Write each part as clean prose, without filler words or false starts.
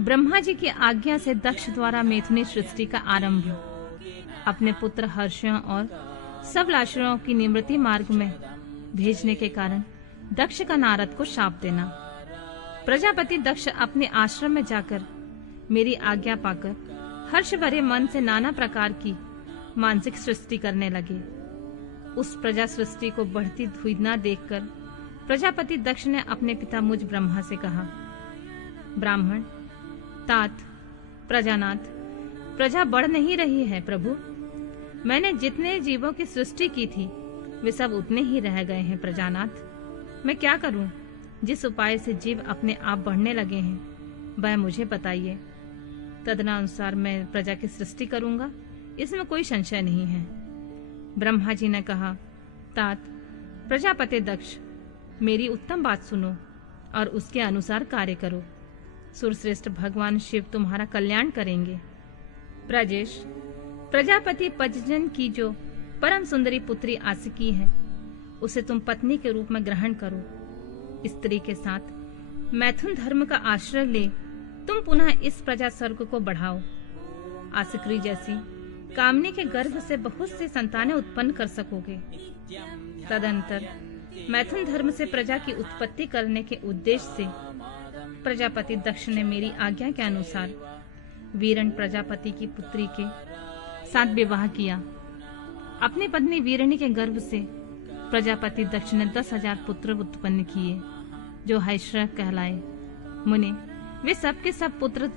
ब्रह्मा जी की आज्ञा से दक्ष द्वारा मैथुनी सृष्टि का आरंभ। अपने पुत्र हर्षों और सब लाशुरों की निवृत्ति मार्ग में भेजने के कारण दक्ष का नारद को शाप देना। प्रजापति दक्ष अपने आश्रम में जाकर मेरी आज्ञा पाकर हर्ष भरे मन से नाना प्रकार की मानसिक सृष्टि करने लगे। उस प्रजा सृष्टि को बढ़ती हुई न देखकर प्रजापति दक्ष ने अपने पिता मुझ ब्रह्मा से कहा, ब्राह्मण, तात, प्रजानाथ, प्रजा बढ़ नहीं रही है प्रभु। मैंने जितने जीवों की सृष्टि की थी वे सब उतने ही रह गए हैं प्रजानाथ। मैं क्या करूं? जिस उपाय से जीव अपने आप बढ़ने लगे हैं वह मुझे बताइए। तदनुसार मैं प्रजा की सृष्टि करूंगा, इसमें कोई संशय नहीं है। ब्रह्मा जी ने कहा, तात, प्रजापति दक्ष, मेरी उत्तम बात सुनो और उसके अनुसार कार्य करो। सुरश्रेष्ठ भगवान शिव तुम्हारा कल्याण करेंगे। ब्रजेश, प्रजापति पजजन की जो परम सुंदरी पुत्री आसिकी है उसे तुम पत्नी के रूप में ग्रहण करो। स्त्री के साथ मैथुन धर्म का आश्रय ले तुम पुनः इस प्रजा सर्ग को बढ़ाओ। आसिक्री जैसी कामनी के गर्भ से बहुत सी संतानें उत्पन्न कर सकोगे। तदंतर मैथुन धर्म से प्रजा की उत्पत्ति करने के उद्देश्य से प्रजापति दक्ष ने मेरी आज्ञा के अनुसार वीरण प्रजापति की पुत्री के साथ विवाह किया। अपनी पत्नी वीरणी के गर्भ से प्रजापति दक्ष ने 10,000 पुत्र उत्पन्न किए जो हैश्रय कहलाए। मुने, वे सब के सब पुत्र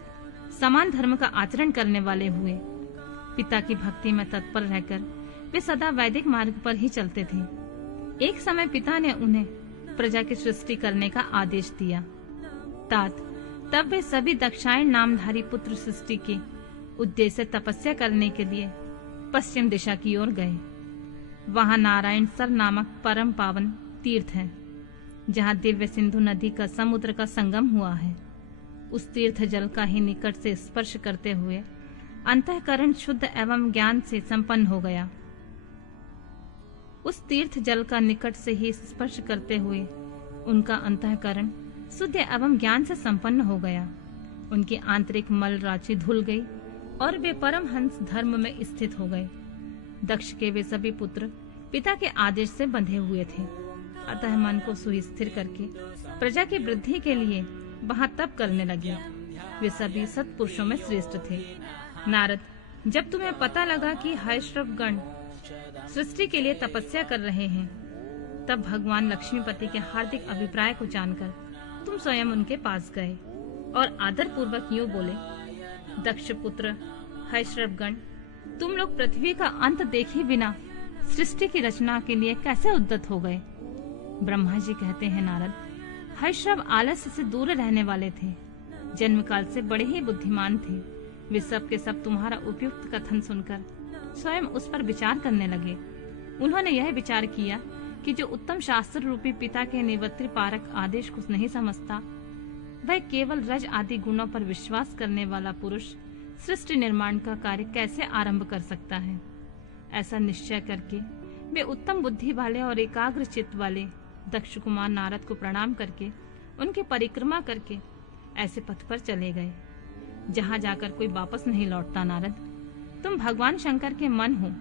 समान धर्म का आचरण करने वाले हुए। पिता की भक्ति में तत्पर रहकर वे सदा वैदिक मार्ग पर ही चलते थे। एक समय पिता ने उन्हें प्रजा की सृष्टि करने का आदेश दिया। तात, तब वे सभी दक्षायण नामधारी पुत्र सृष्टि के उद्देश्य से तपस्या करने के लिए पश्चिम दिशा की ओर गए। वहां नारायण सर नामक परम पावन तीर्थ है, जहां दिव्य सिंधु नदी का समुद्र का संगम हुआ है। उस तीर्थ जल का ही निकट से स्पर्श करते हुए अंतःकरण शुद्ध एवं ज्ञान से संपन्न हो गया। उस तीर्थ जल का निकट से ही स्पर्श करते हुए उनका अंतःकरण शुद्ध एवं ज्ञान से संपन्न हो गया। उनकी आंतरिक मल राशि धुल गई और वे परम हंस धर्म में स्थित हो गए। दक्ष के वे सभी पुत्र पिता के आदेश से बंधे हुए थे, अतः मन को सुस्थिर करके प्रजा की वृद्धि के लिए वहां तप करने लगे। वे सभी सत्पुरुषों में श्रेष्ठ थे। नारद, जब तुम्हें पता लगा कि हैश्रव गण सृष्टि के लिए तपस्या कर रहे हैं, तब भगवान लक्ष्मीपति के हार्दिक अभिप्राय को जानकर तुम स्वयं उनके पास गए और आदर पूर्वक यूं बोले, दक्ष पुत्र हैश्रवगण, तुम लोग पृथ्वी का अंत देखे बिना सृष्टि की रचना के लिए कैसे उद्यत हो गए? ब्रह्मा जी कहते हैं, नारद, हैश्रव आलस्य से दूर रहने वाले थे, जन्म काल से बड़े ही बुद्धिमान थे। वे सब के सब तुम्हारा उपयुक्त कथन सुनकर स्वयं उस पर विचार करने लगे। उन्होंने यह विचार किया कि जो उत्तम शास्त्र रूपी पिता के निवृत्ति पारक आदेश को नहीं समझता, वह केवल रज आदि गुणों पर विश्वास करने वाला पुरुष सृष्टि निर्माण का कार्य कैसे आरंभ कर सकता है। ऐसा निश्चय करके वे उत्तम बुद्धि वाले और एकाग्र चित्त वाले दक्ष कुमार नारद को प्रणाम करके उनकी परिक्रमा करके ऐसे पथ पर चले गए जहां जाकर कोई वापस नहीं लौटता। नारद, तुम भगवान शंकर के मन हो।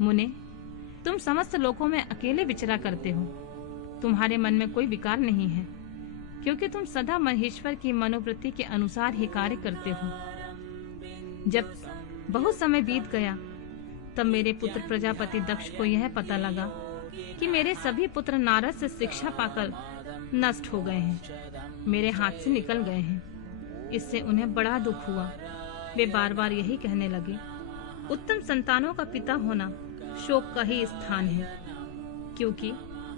मुने, तुम समस्त लोकों में अकेले विचरा करते हो। तुम्हारे मन में कोई विकार नहीं है, क्योंकि तुम सदा महेश्वर की मनोवृत्ति के अनुसार ही कार्य करते हो। जब बहुत समय बीत गया, तब मेरे पुत्र प्रजापति दक्ष को यह पता लगा कि मेरे सभी पुत्र नारद से शिक्षा पाकर नष्ट हो गए हैं, मेरे हाथ से निकल गए हैं। इससे उन्हें बड़ा दुख हुआ। वे बार बार यही कहने लगे, उत्तम संतानों का पिता होना शोक का ही स्थान है, क्योंकि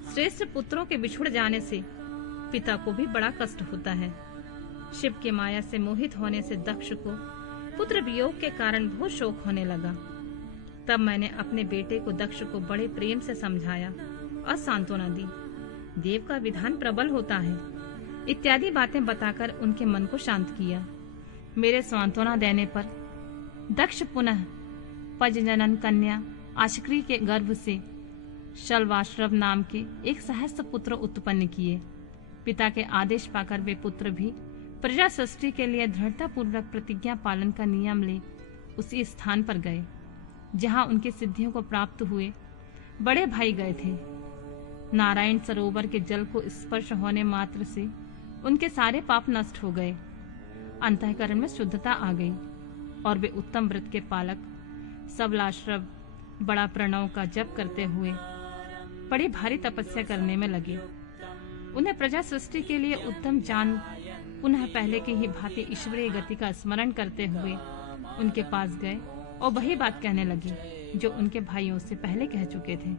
श्रेष्ठ पुत्रों के बिछुड़ जाने से पिता को भी बड़ा कष्ट होता है। शिव के माया से मोहित होने से दक्ष को पुत्र वियोग के कारण बहुत शोक होने लगा। तब मैंने अपने बेटे को दक्ष को बड़े प्रेम से समझाया और सांत्वना दी। देव का विधान प्रबल होता है इत्यादि बातें बताकर उनके मन को शांत किया। मेरे सांत्वना देने पर दक्ष पुनः पजजनन कन्या आशक्री के गर्भ से शल्वाश्रव नाम के एक सहस्त्र पुत्र उत्पन्न किए। पिता के आदेश पाकर वे पुत्र भी प्रजा सृष्टि के लिए दृढ़ता पूर्वक प्रतिज्ञा पालन का नियम ले उसी स्थान पर गए जहां उनकी सिद्धियों को प्राप्त हुए बड़े भाई गए थे। नारायण सरोवर के जल को स्पर्श होने मात्र से उनके सारे पाप नष्ट हो गए, अंतःकरण में शुद्धता आ गई और वे उत्तम व्रत के पालक सबलाश्रव बड़ा प्रणव का जप करते हुए बड़ी भारी तपस्या करने में लगे। उन्हें प्रजा सृष्टि के लिए उत्तम जान पुनः पहले की ही भांति ईश्वरीय गति का स्मरण करते हुए उनके पास गए और वही बात कहने लगी जो उनके भाइयों से पहले कह चुके थे।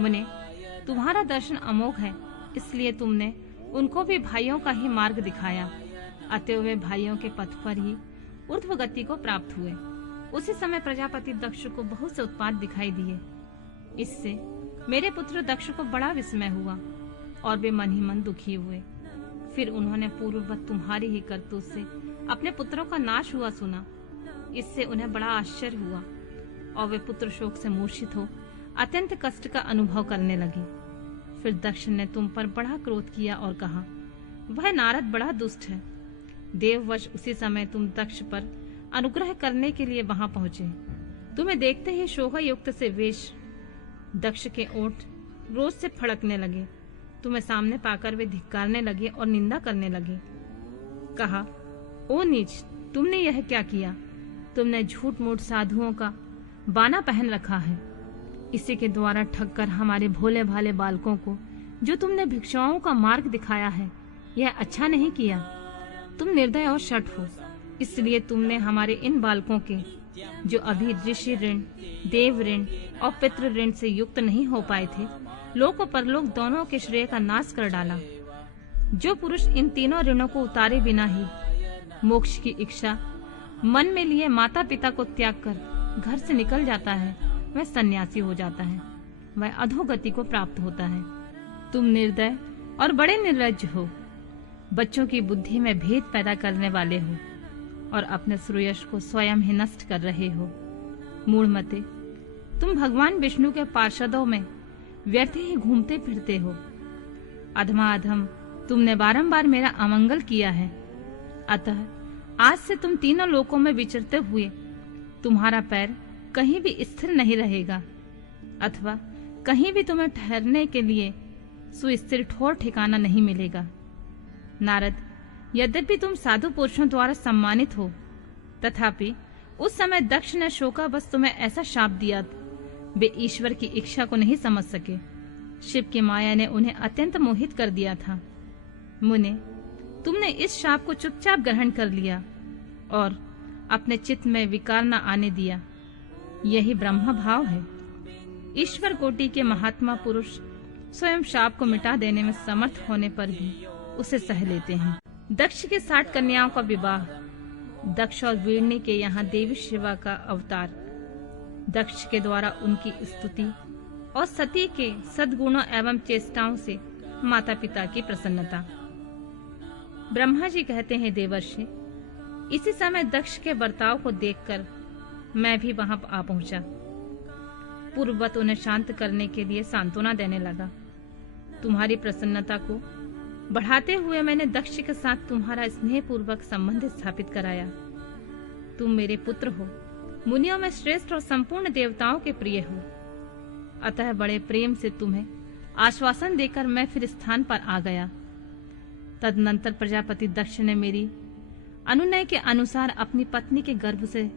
मुने, तुम्हारा दर्शन अमोघ है, इसलिए तुमने उनको भी भाइयों का ही मार्ग दिखाया। अतः वे भाइयों के पथ पर ही ऊर्ध्व गति को प्राप्त हुए। उसी समय प्रजापति दक्ष को बहुत से उत्पात दिखाई दिए। इससे मेरे पुत्र दक्ष को बड़ा विस्मय हुआ और वे मन ही मन दुखी हुए। फिर उन्होंने पूर्ववत तुम्हारी ही करतूत से अपने पुत्रों का नाश हुआ सुना। इससे उन्हें बड़ा आश्चर्य हुआ और वे पुत्र शोक से मूर्छित हो अत्यंत कष्ट का अनुभव करने लगे। फिर दक्ष ने तुम पर बड़ा क्रोध किया और कहा, वह नारद बड़ा दुष्ट है। देववश उसी समय तुम दक्ष पर अनुग्रह करने के लिए वहां पहुंचे। तुम्हें देखते ही शोभा युक्त से वेश दक्ष के ओठ रोज से फड़कने लगे। तुम्हें सामने पाकर वे धिक्कारने लगे और निंदा करने लगे। कहा, ओ नीच, तुमने यह क्या किया? तुमने झूठ मूठ साधुओं का बाना पहन रखा है। इसी के द्वारा ठगकर हमारे भोले भाले बालकों को जो तुमने भिक्षुओं का मार्ग दिखाया है, यह अच्छा नहीं किया। तुम निर्दय और शठ हो, इसलिए तुमने हमारे इन बालकों के जो अभी ऋषि ऋण, देव ऋण और पितृ ऋण से युक्त नहीं हो पाए थे, लोक और परलोक दोनों के श्रेय का नाश कर डाला। जो पुरुष इन तीनों ऋणों को उतारे बिना ही मोक्ष की इच्छा मन में लिए माता पिता को त्याग कर घर से निकल जाता है, वह सन्यासी हो जाता है, वह अधोगति को प्राप्त होता है। तुम निर्दय और बड़े निर्लज्ज हो, बच्चों की बुद्धि में भेद पैदा करने वाले हो और अपने श्रेयस को स्वयं ही नष्ट कर रहे हो। मूढ़मते, तुम भगवान विष्णु के पार्षदों में व्यर्थ ही घूमते फिरते हो। अधमा अधम, तुमने बारंबार मेरा अमंगल किया है। अतः आज से तुम तीनों लोकों में विचरते हुए तुम्हारा पैर कहीं भी स्थिर नहीं रहेगा, अथवा कहीं भी तुम्हें ठहरने के लिए सुस्थिर ठोर ठिकाना नहीं मिलेगा। नारद, यद्यपि तुम साधु पुरुषों द्वारा सम्मानित हो, तथापि उस समय दक्ष ने शोकावश तुम्हें ऐसा शाप दिया, वे ईश्वर की इच्छा को नहीं समझ सके। शिव की माया ने उन्हें अत्यंत मोहित कर दिया था। मुने, तुमने इस शाप को चुपचाप ग्रहण कर लिया और अपने चित्त में विकार न आने दिया। यही ब्रह्म भाव है। ईश्वर कोटि के महात्मा पुरुष स्वयं शाप को मिटा देने में समर्थ होने पर भी उसे सह लेते हैं। दक्ष के 60 कन्याओं का विवाह। दक्ष और वीरणी के यहाँ देवी शिवा का अवतार। दक्ष के द्वारा उनकी स्तुति और सती के सद्गुणों एवं चेष्टाओं से माता पिता की प्रसन्नता। ब्रह्मा जी कहते हैं, देवर्षि, इसी समय दक्ष के बर्ताव को देखकर मैं भी वहां आ पहुंचा। पूर्ववत उन्हें शांत करने के लिए सांत्वना देने लगा। तुम्हारी प्रसन्नता को बढ़ाते हुए मैंने दक्ष के साथ तुम्हारा स्नेहपूर्वक संबंध स्थापित कराया। तुम मेरे पुत्र हो, मुनियों में श्रेष्ठ और संपूर्ण देवताओं के प्रिय हो। अतः बड़े प्रेम से तुम्हें आश्वासन देकर मैं फिर स्थान पर आ गया। तदनंतर प्रजापति दक्ष ने मेरी अनुनय के अनुसार अपनी पत्नी के गर्भ से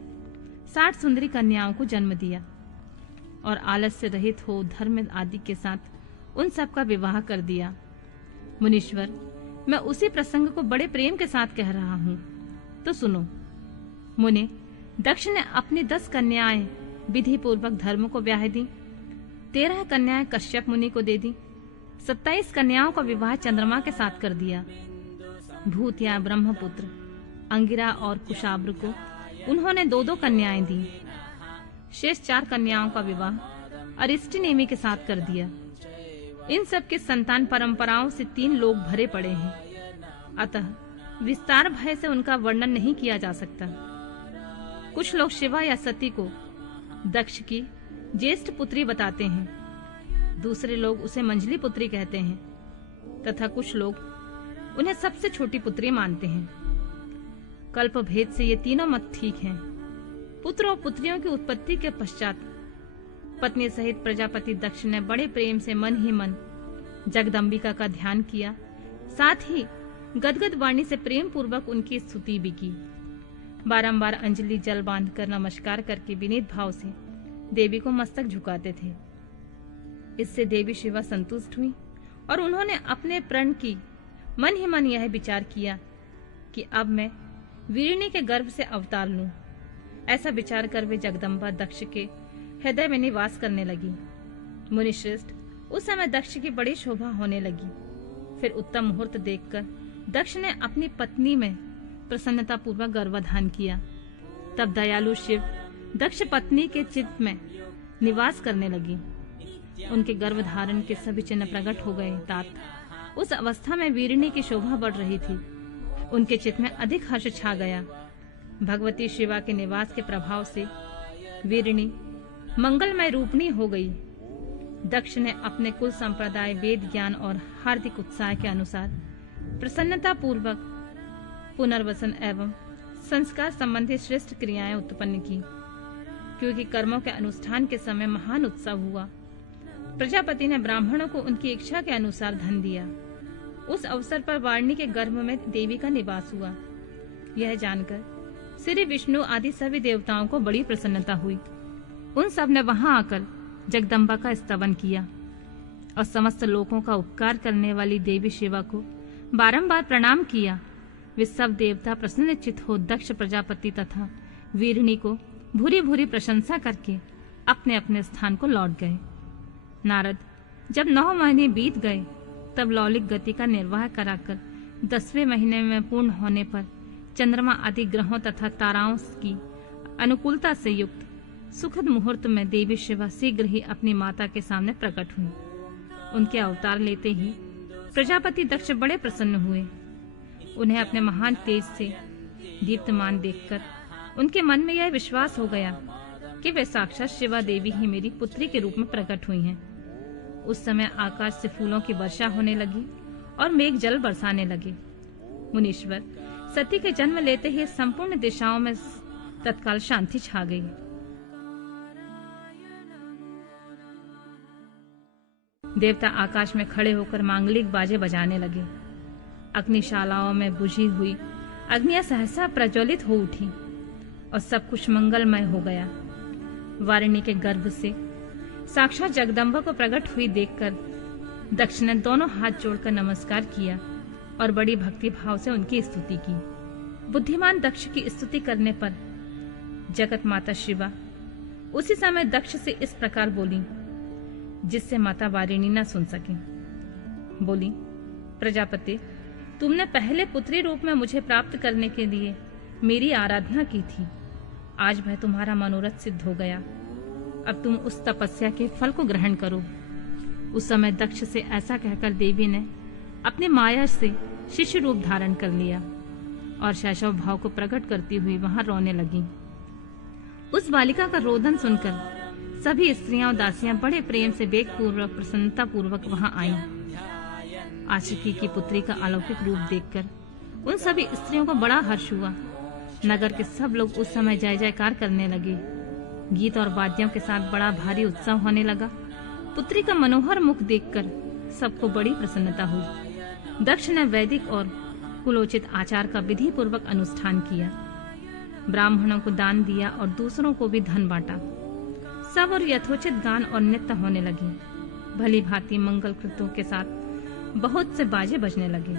60 सुंदरी कन्याओं को जन्म दिया और आलस्य रहित हो धर्म आदि के साथ उन सब का विवाह कर दिया। मुनीश्वर, मैं उसी प्रसंग को बड़े प्रेम के साथ कह रहा हूँ, तो सुनो। मुने, दक्ष ने अपनी 10 कन्याएं विधि पूर्वक धर्म को ब्याह दी, 13 कन्याएं कश्यप मुनि को दे दी, 27 कन्याओं का विवाह चंद्रमा के साथ कर दिया। भूत या ब्रह्मपुत्र अंगिरा और कुशाब्र को उन्होंने 2-2 कन्याएं दी। शेष 4 कन्याओं का विवाह अरिष्टनेमि के साथ कर दिया। इन सब के संतान परंपराओं से 3 लोग भरे पड़े हैं, अतः विस्तार भय से उनका वर्णन नहीं किया जा सकता। कुछ लोग शिवा या सती को दक्ष की ज्येष्ठ पुत्री बताते हैं, दूसरे लोग उसे मंझली पुत्री कहते हैं, तथा कुछ लोग उन्हें सबसे छोटी पुत्री मानते हैं। कल्प भेद से ये तीनों मत ठीक हैं। पुत्र और पुत्रियों की उत्पत्ति के पश्चात पत्नी सहित प्रजापति दक्ष ने बड़े प्रेम से मन ही मन जगदम्बिका का ध्यान किया, साथ ही गदगद वाणी से प्रेम पूर्वक उनकी स्तुति भी की। बारंबार अंजलि जल बांधकर नमस्कार करके विनीत भाव से देवी को मस्तक झुकाते थे। इससे देवी शिवा संतुष्ट हुई और उन्होंने अपने प्रण की मन ही मन यह विचार किया कि अब मैं वीरिणी के गर्भ से अवतार लूं। ऐसा विचार कर वे जगदम्बा दक्ष के हृदय में निवास करने लगी। मुनिश्रेष्ठ, उस समय दक्ष की बड़ी शोभा होने लगी। फिर उत्तम मुहूर्त देखकर दक्ष ने अपनी पत्नी में प्रसन्नता पूर्वक गर्भाधान किया। तब दयालु शिव दक्ष पत्नी के चित्त में निवास करने लगी। उनके गर्भधारण के सभी चिन्ह प्रकट हो गए। तात उस अवस्था में वीरिणी की शोभा बढ़ रही थी। उनके चित्त में अधिक हर्ष छा गया। भगवती शिवा के निवास के प्रभाव से वीरिणी मंगलमय रूपणी हो गई। दक्ष ने अपने कुल संप्रदाय, वेद ज्ञान और हार्दिक उत्साह के अनुसार प्रसन्नता पूर्वक पुनर्वसन एवं संस्कार संबंधी श्रेष्ठ क्रियाएं उत्पन्न की। क्योंकि कर्मों के अनुष्ठान के समय महान उत्सव हुआ, प्रजापति ने ब्राह्मणों को उनकी इच्छा के अनुसार धन दिया। उस अवसर पर वारिणी के गर्भ में देवी का निवास हुआ। यह जानकर श्री विष्णु आदि सभी देवताओं को बड़ी प्रसन्नता हुई। उन सब ने वहां आकर जगदम्बा का स्तवन किया और समस्त लोगों का उपकार करने वाली देवी शिवा को बारंबार प्रणाम किया। वे सब देवता प्रसन्नचित्त हो दक्ष प्रजापति तथा वीरिणी को भूरी भूरी प्रशंसा करके अपने अपने स्थान को लौट गए। नारद जब 9 महीने बीत गए तब लौलिक गति का निर्वाह कराकर 10वें महीने में पूर्ण होने पर चंद्रमा आदि ग्रहों तथा ताराओं की अनुकूलता से युक्त सुखद मुहूर्त में देवी शिवा शीघ्र ही अपनी माता के सामने प्रकट हुई। उनके अवतार लेते ही प्रजापति दक्ष बड़े प्रसन्न हुए। उन्हें अपने महान तेज से दीप्तमान देखकर उनके मन में यह विश्वास हो गया कि वे साक्षात शिवा देवी ही मेरी पुत्री के रूप में प्रकट हुई हैं। उस समय आकाश से फूलों की वर्षा होने लगी और मेघ जल बरसाने लगे। मुनीश्वर, सती के जन्म लेते ही संपूर्ण दिशाओं में तत्काल शांति छा गई। देवता आकाश में खड़े होकर मांगलिक बाजे बजाने लगे। अग्निशालाओं में बुझी हुई अग्नियां सहसा प्रज्वलित हो उठी और सब कुछ मंगलमय हो गया। वारिणी के गर्भ से साक्षात जगदम्बा को प्रकट हुई देखकर दक्ष ने दोनों हाथ जोड़कर नमस्कार किया और बड़ी भक्ति भाव से उनकी स्तुति की। बुद्धिमान दक्ष की स्तुति करने पर जगत माता शिवा उसी समय दक्ष से इस प्रकार बोली, जिससे माता वारिणी न सुन सके। बोली, प्रजापति, तुमने पहले पुत्री रूप में मुझे प्राप्त करने के लिए मेरी आराधना की थी। आज वह तुम्हारा मनोरथ सिद्ध हो गया। अब तुम उस तपस्या के फल को ग्रहण करो। उस समय दक्ष से ऐसा कहकर देवी ने अपने माया से शिशु रूप धारण कर लिया और शैशव भाव को प्रकट करती हुई वहां रोने लगी। उस बालिका का रोदन सुनकर सभी स्त्रियां और दासियां बड़े प्रेम से वेग पूर्वक प्रसन्नता पूर्वक वहां आईं। आशिकी की पुत्री का अलौकिक रूप देखकर उन सभी स्त्रियों को बड़ा हर्ष हुआ। नगर के सब लोग उस समय जय जयकार करने लगे। गीत और वाद्यों के साथ बड़ा भारी उत्सव होने लगा। पुत्री का मनोहर मुख देखकर सबको बड़ी प्रसन्नता हुई। दक्ष ने वैदिक और कुलोचित आचार का विधि पूर्वक अनुष्ठान किया। ब्राह्मणों को दान दिया और दूसरों को भी धन बांटा। सब और यथोचित गान और नृत्य होने लगे। भली भांति मंगल कृत्यों के साथ बहुत से बाजे बजने लगे।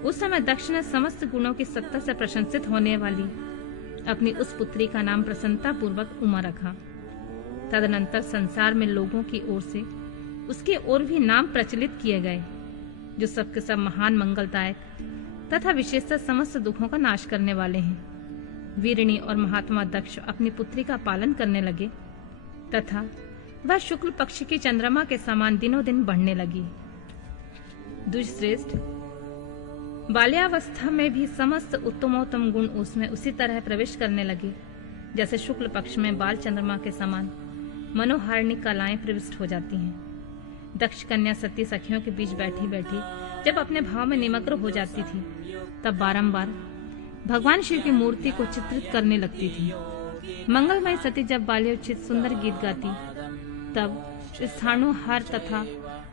उस समय दक्ष ने समस्त गुणों की सत्ता से प्रशंसित होने वाली अपनी उस पुत्री का नाम प्रसन्नता पूर्वक उमा रखा। तदनंतर संसार में लोगों की ओर से उसके और भी नाम प्रचलित किए गए, जो सबके सब महान मंगलदायक तथा विशेषतः समस्त दुखों का नाश करने वाले हैं। वीरिणी और महात्मा दक्ष अपनी पुत्री का पालन करने लगे तथा वह शुक्ल पक्ष की चंद्रमा के समान दिनों दिन बढ़ने लगी। द्विजश्रेष्ठ, बाल्यावस्था में भी समस्त उत्तमोत्तम गुण उसमें उसी तरह प्रवेश करने लगे जैसे शुक्ल पक्ष में बाल चंद्रमा के समान मनोहारिणी कलाएं प्रविष्ट हो जाती हैं। दक्ष कन्या सती सखियों के बीच बैठी बैठी जब अपने भाव में निमग्न हो जाती थी, तब बारंबार भगवान शिव की मूर्ति को चित्रित करने लगती थी। मंगलमय सती जब बाल्योचित सुंदर गीत गाती, तब स्थाणु हार तथा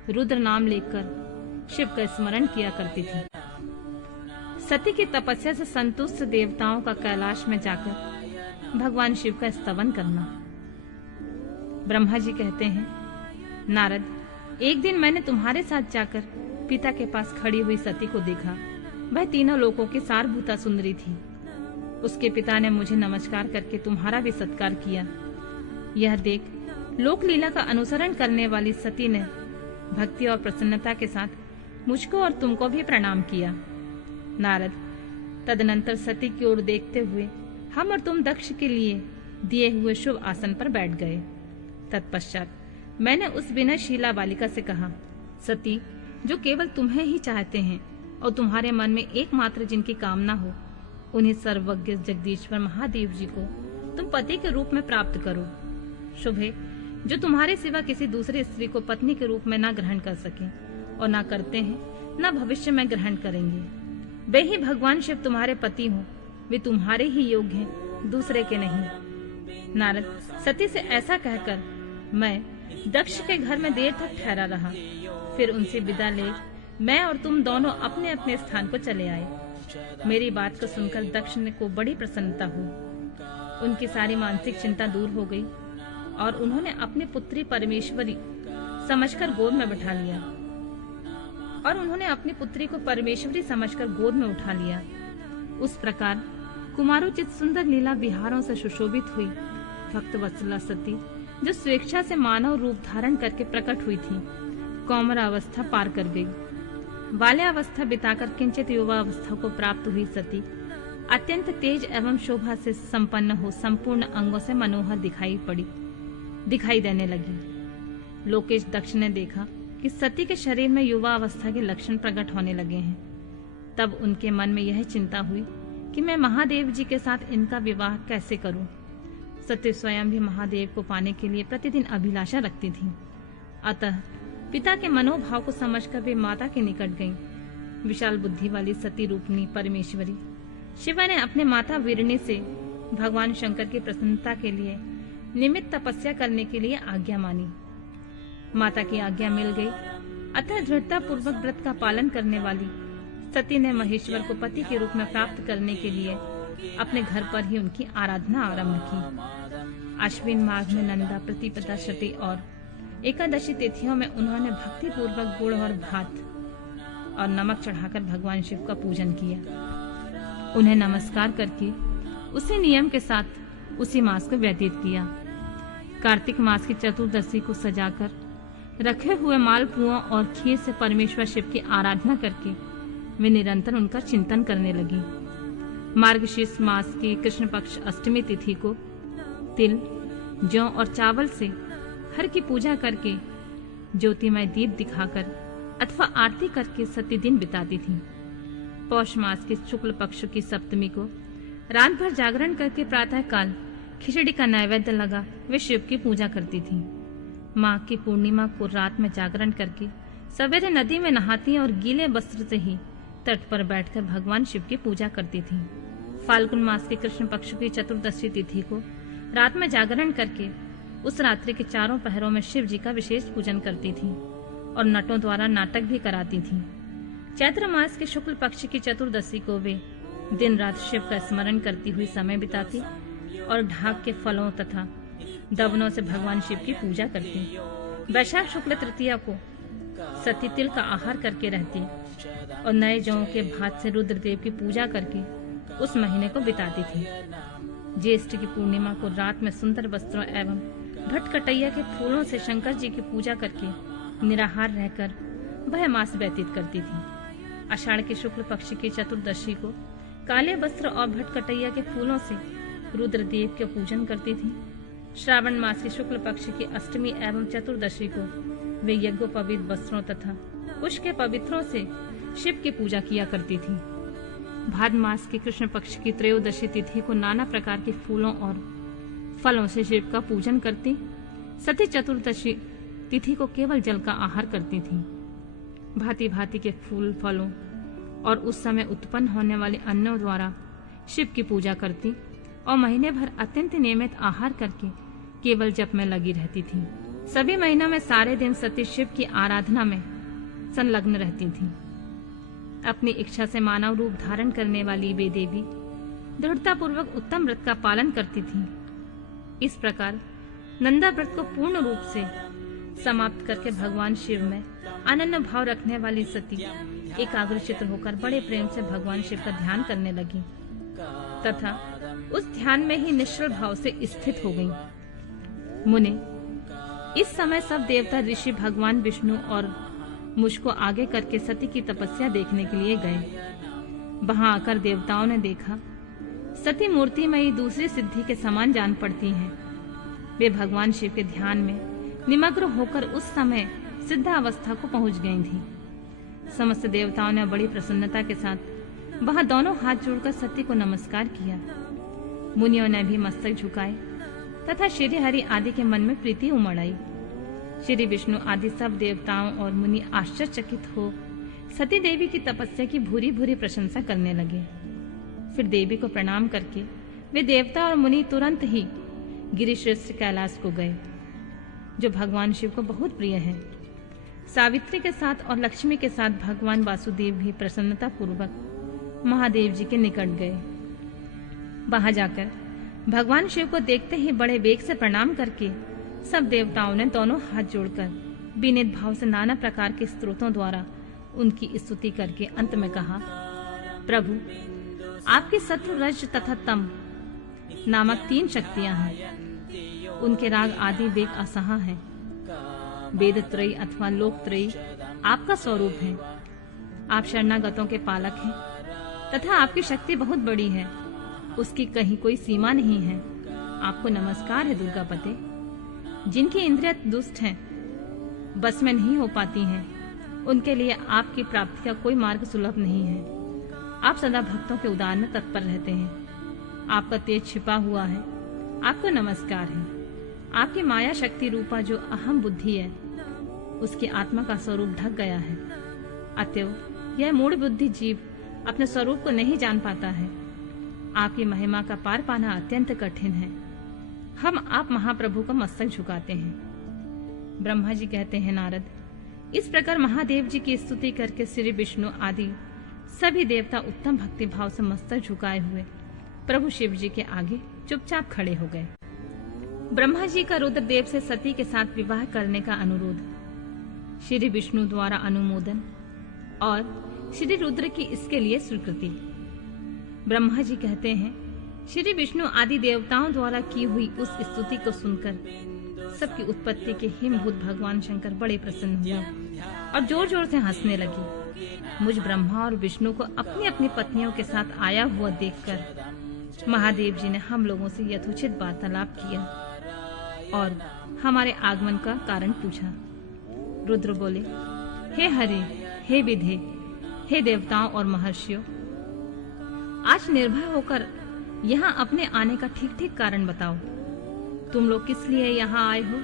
रुद्र नाम लेकर शिव का स्मरण किया करती थी। सती की तपस्या से संतुष्ट देवताओं का कैलाश में जाकर भगवान शिव का स्तवन करना। ब्रह्मा जी कहते हैं, नारद, एक दिन मैंने तुम्हारे साथ जाकर पिता के पास खड़ी हुई सती को देखा। वह तीनों लोकों की सारभूता सुंदरी थी। उसके पिता ने मुझे नमस्कार करके तुम्हारा भी सत्कार किया। यह देख लोक लीला का अनुसरण करने वाली सती ने भक्ति और प्रसन्नता के साथ मुझको और तुमको भी प्रणाम किया। नारद, तदनंतर सती की ओर देखते हुए हम और तुम दक्ष के लिए दिए हुए शुभ आसन पर बैठ गए। तत्पश्चात मैंने उस विनयशीला बालिका से कहा, सती, जो केवल तुम्हें ही चाहते हैं और तुम्हारे मन में एकमात्र जिनकी कामना हो, उन्हें सर्वज्ञ जगदीश्वर महादेव जी को तुम पति के रूप में प्राप्त करो। शुभ है जो तुम्हारे सिवा किसी दूसरे स्त्री को पत्नी के रूप में न ग्रहण कर सके और न करते हैं, न भविष्य में ग्रहण करेंगे। वे ही भगवान शिव तुम्हारे पति हो, वे तुम्हारे ही योग्य हैं, दूसरे के नहीं। नारद, सती से ऐसा कहकर मैं दक्ष के घर में देर तक ठहरा रहा। फिर उनसे विदा ले मैं और तुम दोनों अपने अपने स्थान को चले आए। मेरी बात को सुनकर दक्ष को बड़ी प्रसन्नता हुई। उनकी सारी मानसिक चिंता दूर हो गई और उन्होंने अपनी पुत्री परमेश्वरी समझकर गोद में उठा लिया। उस प्रकार कुमारोचित सुंदर लीला विहारों से सुशोभित हुई भक्त वत्सला सती, जो स्वेच्छा से मानव रूप धारण करके प्रकट हुई थी, कौमारावस्था पार कर गई। बाल्यावस्था बिताकर किंचित युवावस्था को प्राप्त हुई सती अत्यंत तेज एवं शोभा से संपन्न हो संपूर्ण अंगों से मनोहर दिखाई देने लगी। लोकेश दक्ष ने देखा कि सती के शरीर में युवा अवस्था के लक्षण प्रकट होने लगे हैं। तब उनके मन में यह चिंता हुई कि मैं महादेव जी के साथ इनका विवाह कैसे करूं। सती स्वयं भी महादेव को पाने के लिए प्रतिदिन अभिलाषा रखती थी। अतः पिता के मनोभाव को समझकर वे माता के निकट गईं। विशाल बुद्धि वाली सती रूपनी परमेश्वरी शिवा ने अपने माता वीरणी से भगवान शंकर की प्रसन्नता के लिए निमित्त तपस्या करने के लिए आज्ञा मानी। माता की आज्ञा मिल गई। अतः दृढ़ता पूर्वक व्रत का पालन करने वाली सती ने महेश्वर को पति के रूप में प्राप्त करने के लिए अपने घर पर ही उनकी आराधना आरंभ की। आश्विन माघ में नंदा, प्रतिपदा, शती और एकादशी तिथियों में उन्होंने भक्ति पूर्वक गुड़ और भात और नमक चढ़ाकर भगवान शिव का पूजन किया। उन्हें नमस्कार करके उसी नियम के साथ उसी मास को व्यतीत किया। कार्तिक मास की चतुर्दशी को सजाकर रखे हुए मालपुओं और खीर से परमेश्वर शिव की आराधना करके वे निरंतर उनका चिंतन करने लगी। मार्गशीर्ष मास की कृष्ण पक्ष अष्टमी तिथि को तिल, जौ और चावल से हर की पूजा करके ज्योतिमय दीप दिखाकर अथवा आरती करके सती दिन बिताती थी। पौष मास के शुक्ल पक्ष की सप्तमी को रात भर जागरण करके प्रातः काल खिचड़ी का नैवेद्य लगा वे शिव की पूजा करती थी। माघ की पूर्णिमा को रात में जागरण करके सवेरे नदी में नहाती और गीले वस्त्र से ही तट पर बैठकर भगवान शिव की पूजा करती थी। फाल्गुन मास के कृष्ण पक्ष की चतुर्दशी तिथि को रात में जागरण करके उस रात्रि के चारों पहरों में शिव जी का विशेष पूजन करती थी और नटों द्वारा नाटक भी कराती थी। चैत्र मास के शुक्ल पक्ष की चतुर्दशी को वे दिन रात शिव का स्मरण करती हुई समय बिताती और ढाक के फलों तथा दवनों से भगवान शिव की पूजा करती। वैशाख शुक्ल तृतीया को सती तिल का आहार करके रहती और नए जौ के भात से रुद्रदेव की पूजा करके उस महीने को बिताती थी। ज्येष्ठ की पूर्णिमा को रात में सुंदर वस्त्रों एवं भटकटैया के फूलों से शंकर जी की पूजा करके निराहार रहकर वह मास व्यतीत करती थी। आषाढ़ के शुक्ल पक्ष की चतुर्दशी को काले वस्त्र और भटकटैया के फूलों से रुद्रदेव के पूजन करती थी। श्रावण मास की शुक्ल पक्ष की अष्टमी एवं चतुर्दशी को वे यज्ञोपवीत वस्त्रों तथा कुश के पवित्रों से शिव की पूजा किया करती थी। भाद्र मास के कृष्ण पक्ष की त्रयोदशी तिथि को नाना प्रकार के फूलों और फलों से शिव का पूजन करती। सती चतुर्दशी तिथि को केवल जल का आहार करती थी। भांति भांति के फूल, फलों और उस समय उत्पन्न होने वाले अन्नों द्वारा शिव की पूजा करती और महीने भर अत्यंत नियमित आहार करके केवल जप में लगी रहती थी। सभी महीनों में सारे दिन सती शिव की आराधना में संलग्न रहती थी। अपनी इच्छा से मानव रूप धारण करने वाली वे देवी दृढ़ता पूर्वक उत्तम व्रत का पालन करती थी। इस प्रकार नंदा व्रत को पूर्ण रूप से समाप्त करके भगवान शिव में अनन्य भाव रखने वाली सती एकाग्रचित्त होकर बड़े प्रेम से भगवान शिव का ध्यान करने लगी तथा उस ध्यान में ही निश्चल भाव से स्थित हो गई। मुने, इस समय सब देवता ऋषि भगवान विष्णु और मुझको आगे करके सती की तपस्या देखने के लिए गए। वहां आकर देवताओं ने देखा सती मूर्तिमयी दूसरी सिद्धि के समान जान पड़ती हैं। वे भगवान शिव के ध्यान में निमग्न होकर उस समय सिद्धावस्था को पहुंच गई थी। समस्त देवताओं ने बड़ी प्रसन्नता के साथ वहां दोनों हाथ जोड़कर सती को नमस्कार किया। मुनियों ने भी मस्तक झुकाए तथा श्री हरि आदि के मन में प्रीति उमड़ आई। श्री विष्णु आदि सब देवताओं और मुनि आश्चर्यचकित हो सती देवी की तपस्या की भूरी भूरी प्रशंसा करने लगे। फिर देवी को प्रणाम करके वे देवता और मुनि तुरंत ही गिरिश्रेष्ठ कैलाश को गए, जो भगवान शिव को बहुत प्रिय है। सावित्री के साथ और लक्ष्मी के साथ भगवान वासुदेव भी प्रसन्नता पूर्वक महादेव जी के निकट गए। वहां जाकर भगवान शिव को देखते ही बड़े वेग से प्रणाम करके सब देवताओं ने दोनों हाथ जोड़कर विनीत भाव से नाना प्रकार के स्तोत्रों द्वारा उनकी स्तुति करके अंत में कहा, प्रभु, आपके शत्रु रज तथा तम नामक 3 शक्तियां हैं। उनके राग आदि वेग असहा है। वेद त्रयी अथवा लोक त्रयी आपका स्वरूप है। आप शरणागतों के पालक हैं तथा आपकी शक्ति बहुत बड़ी है, उसकी कहीं कोई सीमा नहीं है। आपको नमस्कार है दुर्गापते। जिनकी इंद्रियां दुष्ट हैं, बस में नहीं हो पाती हैं, उनके लिए आपकी प्राप्ति का कोई मार्ग सुलभ नहीं है। आप सदा भक्तों के उद्धार में तत्पर रहते हैं। आपका तेज छिपा हुआ है। आपको नमस्कार है। आपकी माया शक्ति रूपा जो अहम बुद्धि है, उसकी आत्मा का स्वरूप ढक गया है। अतएव यह मूढ़ बुद्धि जीव अपने स्वरूप को नहीं जान पाता है। आपकी महिमा का पार पाना अत्यंत कठिन है। हम आप महाप्रभु को मस्तक झुकाते हैं। ब्रह्मा जी कहते हैं, नारद, इस प्रकार महादेव जी की स्तुति करके श्री विष्णु आदि सभी देवता उत्तम भक्ति भाव से मस्तक झुकाए हुए प्रभु शिव जी के आगे चुपचाप खड़े हो गए। ब्रह्मा जी का रुद्रदेव से सती के साथ विवाह करने का अनुरोध, श्री विष्णु द्वारा अनुमोदन और श्री रुद्र की इसके लिए स्वीकृति। ब्रह्मा जी कहते हैं, श्री विष्णु आदि देवताओं द्वारा की हुई उस स्तुति को सुनकर सबकी उत्पत्ति के हिमभूत भगवान शंकर बड़े प्रसन्न हुए और जोर जोर से हंसने लगे। मुझ ब्रह्मा और विष्णु को अपनी अपनी पत्नियों के साथ आया हुआ देखकर महादेव जी ने हम लोगों से यथोचित वार्तालाप किया और हमारे आगमन का कारण पूछा। रुद्र बोले, हे हरे, हे विधे, हे देवताओं और महर्षियों, आज निर्भय होकर यहाँ अपने आने का ठीक ठीक कारण बताओ। तुम लोग किस लिए यहाँ आए हो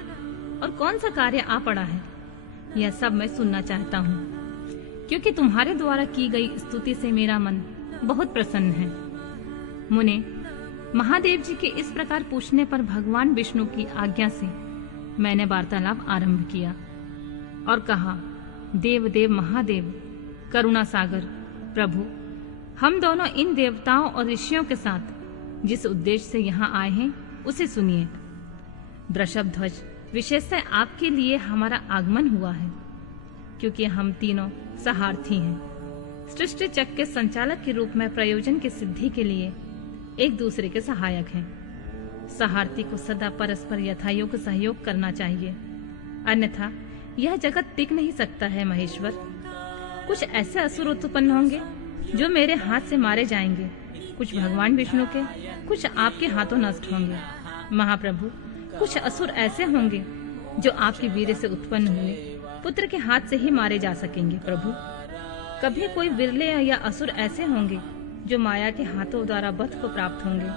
और कौन सा कार्य आ पड़ा है, यह सब मैं सुनना चाहता हूँ, क्योंकि तुम्हारे द्वारा की गई स्तुति से मेरा मन बहुत प्रसन्न है। मुने, महादेव जी के इस प्रकार पूछने पर भगवान विष्णु की आज्ञा से मैंने वार्तालाप आरंभ किया और कहा, देव देव महादेव, करुणा सागर प्रभु, हम दोनों इन देवताओं और ऋषियों के साथ जिस उद्देश्य से यहाँ आए हैं उसे सुनिए। वृषभ ध्वज, विशेषतः आपके लिए हमारा आगमन हुआ है, क्योंकि हम तीनों सहार्थी हैं। सृष्टि चक्र के संचालक के रूप में प्रयोजन की सिद्धि के लिए एक दूसरे के सहायक हैं। सहार्थी को सदा परस्पर यथायोग्य सहयोग करना चाहिए, अन्यथा यह जगत टिक नहीं सकता है। महेश्वर, कुछ ऐसे असुर उत्पन्न होंगे जो मेरे हाथ से मारे जाएंगे, कुछ भगवान विष्णु के, कुछ आपके हाथों नष्ट होंगे। महाप्रभु, कुछ असुर ऐसे होंगे जो आपकी वीर से उत्पन्न हुए पुत्र के हाथ से ही मारे जा सकेंगे। प्रभु, कभी कोई विरले या असुर ऐसे होंगे जो माया के हाथों द्वारा वध को प्राप्त होंगे।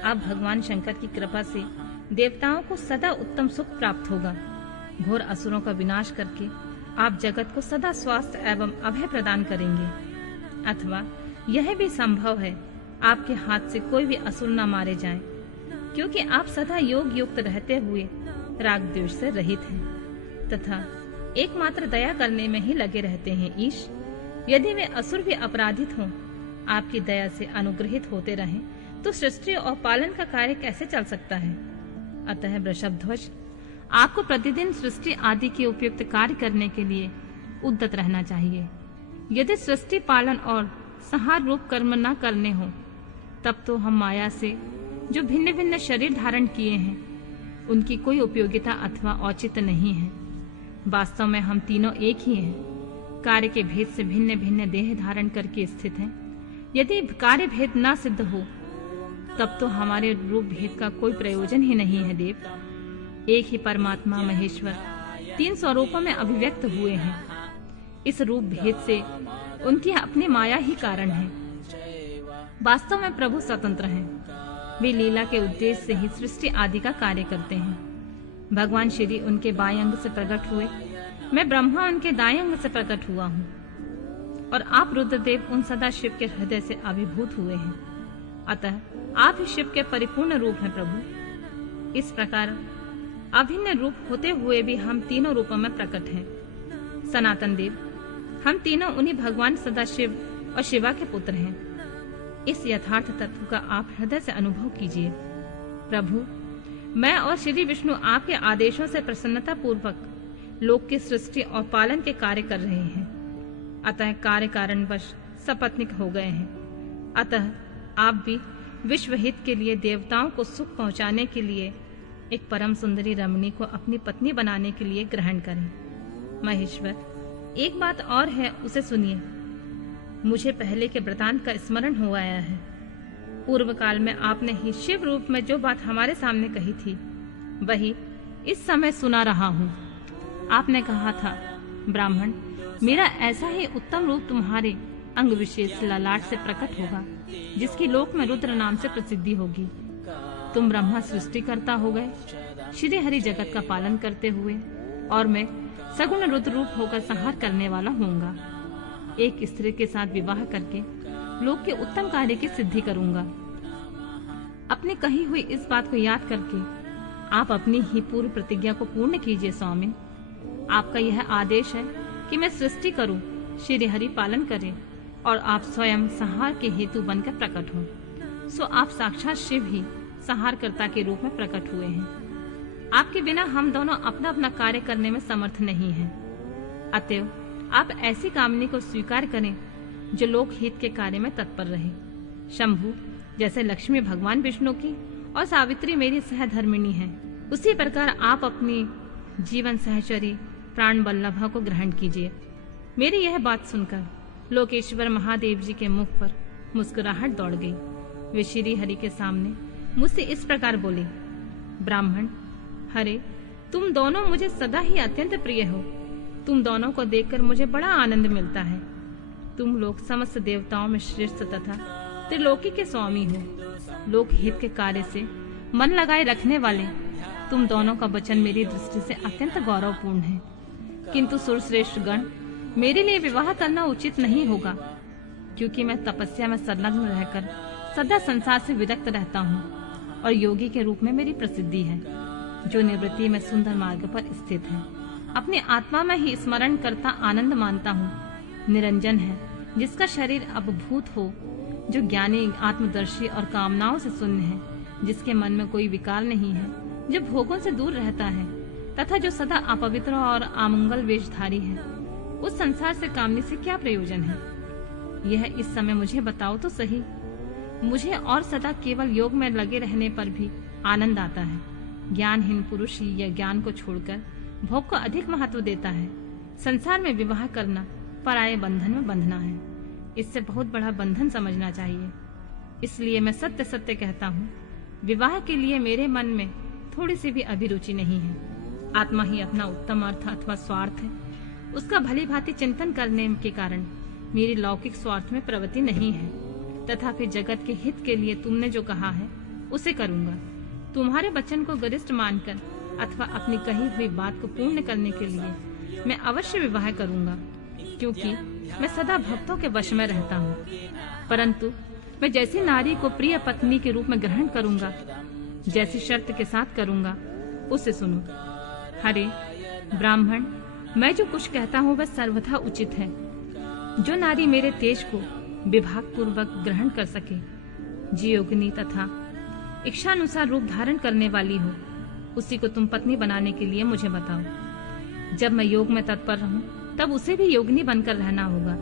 आप भगवान शंकर की कृपा से देवताओं को सदा उत्तम सुख प्राप्त होगा। घोर असुरों का विनाश करके आप जगत को सदा स्वास्थ्य एवं अभय प्रदान करेंगे। अथवा यह भी संभव है आपके हाथ से कोई भी असुर न मारे जाए, क्योंकि आप सदा योग युक्त रहते हुए राग द्वेष से रहित हैं तथा एकमात्र दया करने में ही लगे रहते हैं। ईश, यदि वे असुर भी अपराधित हों, आपकी दया से अनुग्रहित होते रहें, तो सृष्टि और पालन का कार्य कैसे चल सकता है? अतः वृषभध्वज, आपको प्रतिदिन सृष्टि आदि के उपयुक्त कार्य करने के लिए उद्यत रहना चाहिए। यदि सृष्टि पालन और संहार रूप कर्म न करने हो, तब तो हम माया से जो भिन्न भिन्न शरीर धारण किए हैं, उनकी कोई उपयोगिता अथवा औचित्य नहीं है। वास्तव में हम तीनों एक ही हैं, कार्य के भेद से भिन्न भिन्न देह धारण करके स्थित हैं। यदि कार्य भेद न सिद्ध हो, तब तो हमारे रूप भेद का कोई प्रयोजन ही नहीं है। देव, एक ही परमात्मा महेश्वर 3 स्वरूपों में अभिव्यक्त हुए हैं। इस रूप भेद से उनकी अपनी माया ही कारण है। वास्तव में प्रभु स्वतंत्र हैं। वे लीला के उद्देश्य से ही सृष्टि आदि का कार्य करते हैं। भगवान श्री उनके बाएं अंग से प्रकट हुए, मैं ब्रह्मा उनके दाएं अंग से प्रकट हुआ हूँ, और आप रुद्रदेव उन सदा शिव के हृदय से अभिभूत हुए हैं। अतः आप ही शिव के परिपूर्ण रूप हैं। प्रभु, इस प्रकार अभिन्न रूप होते हुए भी हम तीनों रूपों में प्रकट हैं। सनातन देव, हम तीनों उन्हीं भगवान सदाशिव और शिवा के पुत्र हैं। इस यथार्थ तत्व का आप हृदय से अनुभव कीजिए। प्रभु, मैं और श्री विष्णु आपके आदेशों से प्रसन्नता पूर्वक लोक की सृष्टि और पालन के कार्य कर रहे हैं। अतः कार्य कारणवश सपत्नीक हो गए हैं। अतः आप भी विश्व हित के लिए देवताओं को सुख पहुंचाने के लिए एक परम सुंदरी रमणी को अपनी पत्नी बनाने के लिए ग्रहण करें। महेश्वर, एक बात और है, उसे सुनिए। मुझे पहले के वृतांत का स्मरण हो आया है। पूर्व काल में आपने ही शिव रूप में जो बात हमारे सामने कही थी, वही इस समय सुना रहा हूँ। आपने कहा था, ब्राह्मण, मेरा ऐसा ही उत्तम रूप तुम्हारे अंग विशेष ललाट से प्रकट होगा, जिसकी लोक में रुद्र नाम से प्रसिद्धि होगी। तुम ब्रह्मा सृष्टिकर्ता हो गए, श्री हरि जगत का पालन करते हुए, और मैं सगुण रुद्र रूप होकर संहार करने वाला होऊंगा। एक स्त्री के साथ विवाह करके लोक के उत्तम कार्य की सिद्धि करूंगा। अपनी कही हुई इस बात को याद करके आप अपनी ही पूर्व प्रतिज्ञा को पूर्ण कीजिए। स्वामी, आपका यह आदेश है कि मैं सृष्टि करूं, श्री हरि पालन करें, और आप स्वयं संहार के हेतु बनकर प्रकट हो। सो आप साक्षात शिव ही संहारकर्ता के रूप में प्रकट हुए हैं। आपके बिना हम दोनों अपना अपना कार्य करने में समर्थ नहीं हैं। अतएव आप ऐसी कामनी को स्वीकार करें जो लोक हित के कार्य में तत्पर रहे। शंभु, जैसे लक्ष्मी भगवान विष्णु की और सावित्री मेरी सहधर्मिणी है, उसी प्रकार आप अपनी जीवन सहचरी प्राण बल्लभा को ग्रहण कीजिए। मेरी यह बात सुनकर लोकेश्वर महादेव जी के मुख पर मुस्कुराहट दौड़ गई। वे श्री हरि के सामने मुझसे इस प्रकार बोले, ब्राह्मण, हरे, तुम दोनों मुझे सदा ही अत्यंत प्रिय हो। तुम दोनों को देखकर मुझे बड़ा आनंद मिलता है। तुम लोग समस्त देवताओं में श्रेष्ठ तथा त्रिलोकी के स्वामी हो। लोक हित के कार्य से मन लगाए रखने वाले तुम दोनों का वचन मेरी दृष्टि से अत्यंत गौरवपूर्ण है। किंतु सुरश्रेष्ठ गण, मेरे लिए विवाह करना उचित नहीं होगा, क्योंकि मैं तपस्या में संलग्न रहकर सदा संसार से विरक्त रहता हूँ, और योगी के रूप में मेरी प्रसिद्धि है, जो निवृत्ति में सुंदर मार्ग पर स्थित है। अपनी आत्मा में ही स्मरण करता आनंद मानता हूँ। निरंजन है, जिसका शरीर अवभूत हो, जो ज्ञानी, आत्मदर्शी और कामनाओं से शून्य है, जिसके मन में कोई विकार नहीं है, जो भोगों से दूर रहता है, तथा जो सदा अपवित्र और अमंगल वेशधारी है। उस संसार से कामनी से क्या प्रयोजन है? यह इस समय मुझे बताओ तो सही। मुझे और सदा केवल योग में लगे रहने पर भी आनंद आता है। ज्ञानहीन पुरुष ही यह ज्ञान को छोड़कर भोग को अधिक महत्व देता है। संसार में विवाह करना पराये बंधन में बंधना है। इससे बहुत बड़ा बंधन समझना चाहिए। इसलिए मैं सत्य सत्य कहता हूँ, विवाह के लिए मेरे मन में थोड़ी सी भी अभिरुचि नहीं है। आत्मा ही अपना उत्तम अर्थ अथवा स्वार्थ है। उसका भली भांति चिंतन करने के कारण मेरी लौकिक स्वार्थ में प्रवृत्ति नहीं है, तथा फिर जगत के हित के लिए तुमने जो कहा है उसे करूंगा। तुम्हारे वचन को गरिष्ठ मानकर अथवा अपनी कही हुई बात को पूर्ण करने के लिए मैं अवश्य विवाह करूंगा, क्योंकि मैं सदा भक्तों के वश में रहता हूँ। परंतु मैं जैसी नारी को प्रिय पत्नी के रूप में ग्रहण करूंगा, जैसी शर्त के साथ करूंगा, उसे सुनो। हरे ब्राह्मण, मैं जो कुछ कहता हूँ वह सर्वथा उचित है। जो नारी मेरे तेज को विभाग पूर्वक ग्रहण कर सके, जीयोगिनी तथा इच्छानुसार रूप धारण करने वाली हो, उसी को तुम पत्नी बनाने के लिए मुझे बताओ। जब मैं योग में तत्पर रहूं, तब उसे भी योगिनी बनकर रहना होगा।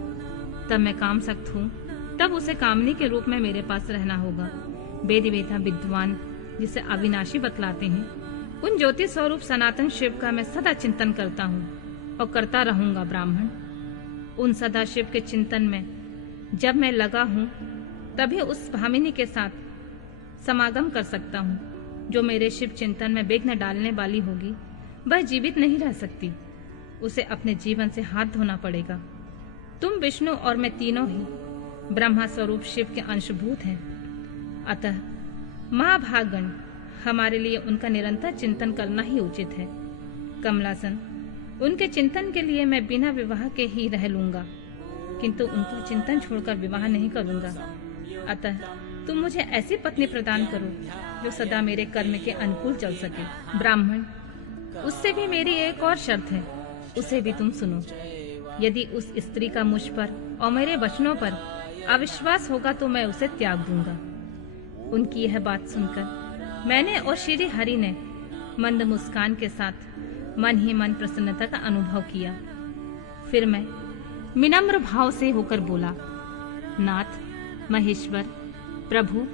तब मैं काम सक्त हूँ, तब उसे कामनी के रूप में मेरे पास रहना होगा। वेद वेता विद्वान जिसे अविनाशी बतलाते हैं, उन ज्योति स्वरूप सनातन शिव का मैं सदा चिंतन करता हूँ और करता रहूंगा। ब्राह्मण, उन सदा शिव के चिंतन में जब मैं लगा हूँ, तभी उस भामिनी के साथ समागम कर सकता हूँ। जो मेरे शिव चिंतन में विघ्न डालने वाली होगी, वह जीवित नहीं रह सकती। उसे अपने जीवन से हाथ धोना पड़ेगा। तुम विष्णु और मैं तीनों ही ब्रह्मा स्वरूप शिव के अंशभूत हैं। अतः महाभागगण, हमारे लिए उनका निरंतर चिंतन करना ही उचित है। कमलासन, उनके चिंतन के लिए मैं बिना विवाह के ही रह लूंगा, किंतु उनका चिंतन छोड़कर विवाह नहीं करूंगा। अतः तुम मुझे ऐसी पत्नी प्रदान करो जो सदा मेरे कर्म के अनुकूल चल सके। ब्राह्मण, उससे भी मेरी एक और शर्त है, उसे भी तुम सुनो। यदि उस स्त्री का मुझ पर और मेरे वचनों पर अविश्वास होगा तो मैं उसे त्याग दूंगा। उनकी यह बात सुनकर मैंने और श्री हरि ने मंद मुस्कान के साथ मन ही मन प्रसन्नता का अनुभव किया। फिर मैं विनम्र भाव से होकर बोला, नाथ, महेश्वर, प्रभु,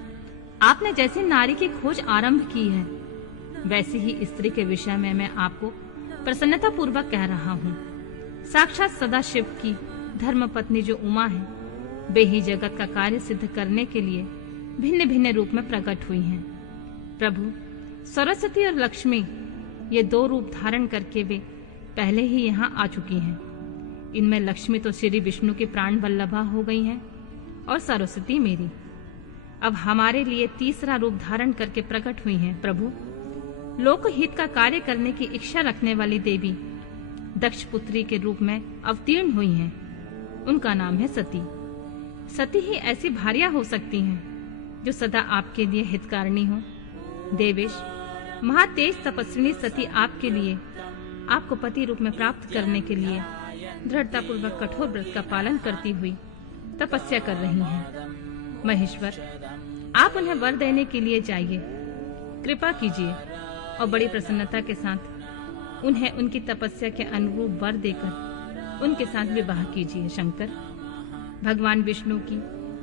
आपने जैसे नारी की खोज आरंभ की है, वैसे ही स्त्री के विषय में मैं आपको प्रसन्नता पूर्वक कह रहा हूँ। साक्षात सदाशिव की धर्म पत्नी जो उमा है, वे ही जगत का कार्य सिद्ध करने के लिए भिन्न भिन्न रूप में प्रकट हुई हैं। प्रभु, सरस्वती और लक्ष्मी, ये दो रूप धारण करके वे पहले ही यहाँ आ चुकी हैं। इनमें लक्ष्मी तो श्री विष्णु की प्राण वल्लभा हो गई हैं और सरस्वती मेरी अब हमारे लिए तीसरा रूप धारण करके प्रकट हुई हैं। प्रभु, लोकहित का कार्य करने की इच्छा रखने वाली देवी दक्ष पुत्री के रूप में अवतीर्ण हुई हैं। उनका नाम है सती। सती ही ऐसी भार्या हो सकती हैं जो सदा आपके लिए हितकारिणी हो। देवेश, महातेज तपस्विनी सती आपके लिए, आपको पति रूप में प्राप्त करने के लिए दृढ़ता पूर्वक कठोर व्रत का पालन करती हुई तपस्या कर रही हैं। महेश्वर, आप उन्हें वर देने के लिए जाइए, कृपा कीजिए और बड़ी प्रसन्नता के साथ उन्हें उनकी तपस्या के अनुरूप वर देकर उनके साथ विवाह कीजिए। शंकर, भगवान विष्णु की,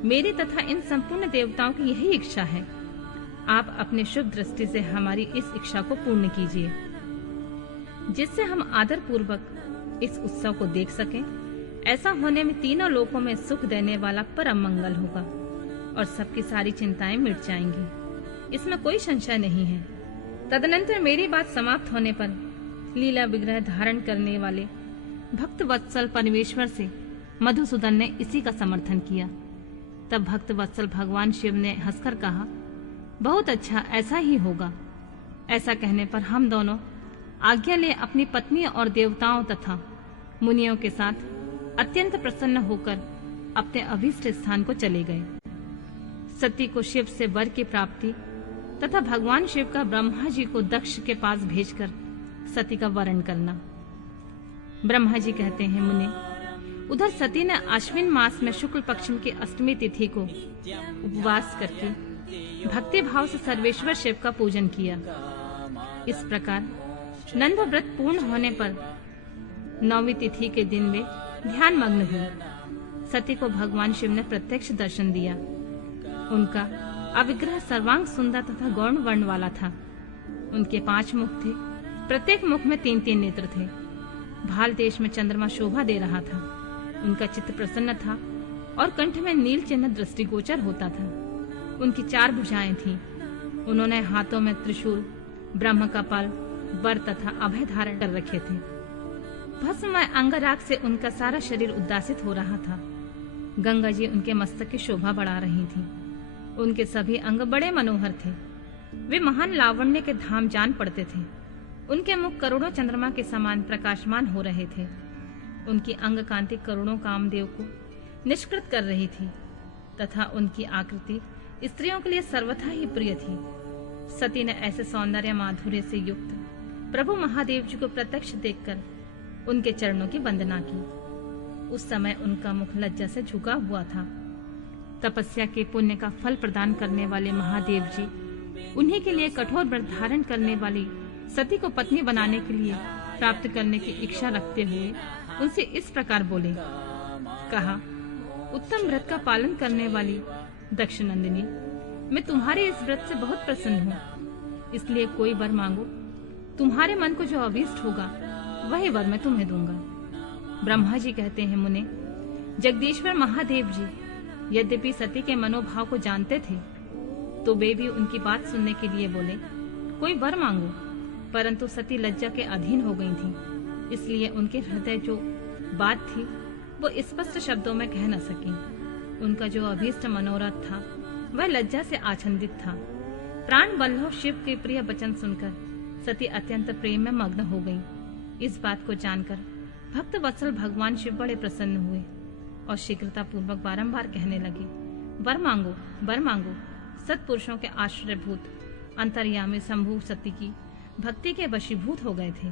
मेरी तथा इन संपूर्ण देवताओं की यही इच्छा है। आप अपने शुभ दृष्टि से हमारी इस इच्छा को पूर्ण कीजिए, जिससे हम आदर पूर्वक इस उत्सव को देख सकें। ऐसा होने में तीनों लोकों में सुख देने वाला परम मंगल होगा और सबकी सारी चिंताएं मिट जाएंगी। इसमें कोई संशय नहीं है। तदनंतर मेरी बात समाप्त होने पर लीला विग्रह धारण करने वाले भक्त वत्सल परमेश्वर से मधुसूदन ने इसी का समर्थन किया। तब भक्त वत्सल भगवान शिव ने हंसकर कहा, बहुत अच्छा, ऐसा ही होगा। ऐसा कहने पर हम दोनों आज्ञा ले अपनी पत्नी और देवताओं तथा मुनियों के साथ अत्यंत प्रसन्न होकर अपने अभीष्ट स्थान को चले गए। सती को शिव से वर की प्राप्ति तथा भगवान शिव का ब्रह्मा जी को दक्ष के पास भेजकर सती का वरण करना। ब्रह्मा जी कहते हैं, मुने, उधर सती ने आश्विन मास में शुक्ल पक्ष की अष्टमी तिथि को उपवास करके भक्ति भाव से सर्वेश्वर शिव का पूजन किया। इस प्रकार नंद व्रत पूर्ण होने पर 9वीं तिथि के दिन वे ध्यान मग्न हुई। सती को भगवान शिव ने प्रत्यक्ष दर्शन दिया। उनका अविग्रह सर्वांग सुंदर तथा गौण वर्ण वाला था। उनके 5 मुख थे, प्रत्येक मुख में 3-3 नेत्र थे। भाल देश में चंद्रमा शोभा दे रहा था। उनका चित्त प्रसन्न था और कंठ में नील चिन्ह दृष्टिगोचर होता था। उनकी 4 भुजाएं थीं। उन्होंने हाथों में त्रिशूल, ब्रह्म कपाल, वर तथा अभय धारण कर रखे थे। भस्ममय अंगराग से उनका सारा शरीर उद्दासित हो रहा था। गंगा जी उनके मस्तक की शोभा बढ़ा रही थी। उनके सभी अंग बड़े मनोहर थे। वे महान लावण्य के धाम जान पड़ते थे। उनके मुख करोड़ों चंद्रमा के समान प्रकाशमान हो रहे थे। उनकी अंग कांति करोड़ों कामदेव को निष्कृत कर रही थी तथा उनकी आकृति स्त्रियों के लिए सर्वथा ही प्रिय थी। सती ने ऐसे सौंदर्य माधुर्य से युक्त प्रभु महादेव जी को प्रत्यक्ष देखकर उनके चरणों की वंदना की। उस समय उनका मुख लज्जा से झुका हुआ था। तपस्या के पुण्य का फल प्रदान करने वाले महादेव जी उन्हीं के लिए कठोर व्रत धारण करने वाली सती को पत्नी बनाने के लिए प्राप्त करने की इच्छा रखते हुए उनसे इस प्रकार बोले। कहा, उत्तम व्रत का पालन करने वाली दक्षनंदिनी, मैं तुम्हारे इस व्रत से बहुत प्रसन्न हूँ, इसलिए कोई वर मांगो। तुम्हारे मन को जो अभीष्ट होगा वही वर मैं तुम्हें दूंगा। ब्रह्मा जी कहते हैं, मुने, जगदीश्वर महादेव जी यद्यपि सती के मनोभाव को जानते थे तो वे भी उनकी बात सुनने के लिए बोले, कोई वर मांगो। परंतु सती लज्जा के अधीन हो गई थी, इसलिए उनके हृदय जो बात थी वो स्पष्ट शब्दों में कह न सकी। उनका जो अभीष्ट मनोरथ था वह लज्जा से आच्छादित था। प्राण बल्लभ शिव के प्रिय वचन सुनकर सती अत्यंत प्रेम में मग्न हो गई। इस बात को जानकर भक्त वत्सल भगवान शिव बड़े प्रसन्न हुए और शीघ्रता पूर्वक बारंबार कहने लगे, वर मांगो, वर मांगो। सत्पुरुषों के आश्रयभूत अंतर्यामी शंभु सती की भक्ति के वशीभूत हो गए थे।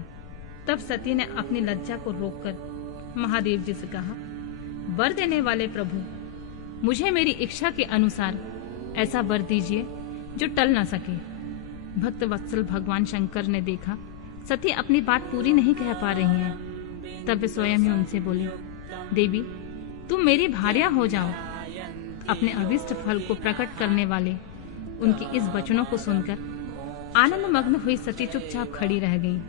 तब सती ने अपनी लज्जा को रोककर महादेव जी से कहा, वर देने वाले प्रभु, मुझे मेरी इच्छा के अनुसार ऐसा वर दीजिए जो टल न सके। भक्त वत्सल भगवान शंकर ने देखा सती अपनी बात पूरी नहीं कह पा रही हैं। तब वे स्वयं ही उनसे बोले, देवी, तुम मेरी भार्या हो जाओ। अपने अभिष्ट फल को प्रकट करने वाले उनके इस वचनों को सुनकर आनंद मग्न हुई सती चुपचाप खड़ी रह गई,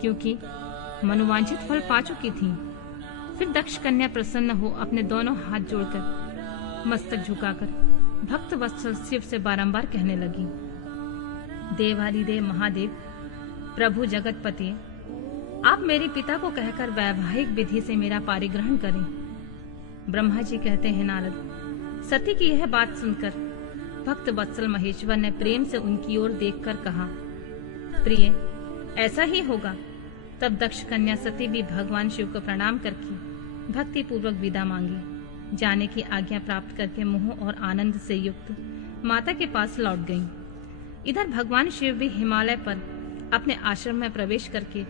क्योंकि मनोवांछित फल पा चुकी थी। फिर दक्ष कन्या प्रसन्न हो अपने दोनों हाथ जोड़कर मस्तक झुकाकर भक्त वत्सल शिव से बारंबार कहने लगी, देवादिदेव महादेव, प्रभु जगतपति, आप मेरे पिता को कहकर वैवाहिक विधि से मेरा पारिग्रहण करें। ब्रह्मा जी कहते हैं, नारद, सती की यह बात सुनकर भक्त वत्सल महेश्वर ने प्रेम से उनकी ओर देखकर कहा, प्रिय, ऐसा ही होगा। तब दक्ष कन्या सती भी भगवान शिव को प्रणाम करके भक्ति पूर्वक विदा मांगी। जाने की आज्ञा प्राप्त करके मोह और आनंद से युक्त माता के पास लौट गई। इधर भगवान शिव भी हिमालय पर अपने आश्रम में प्रवेश करके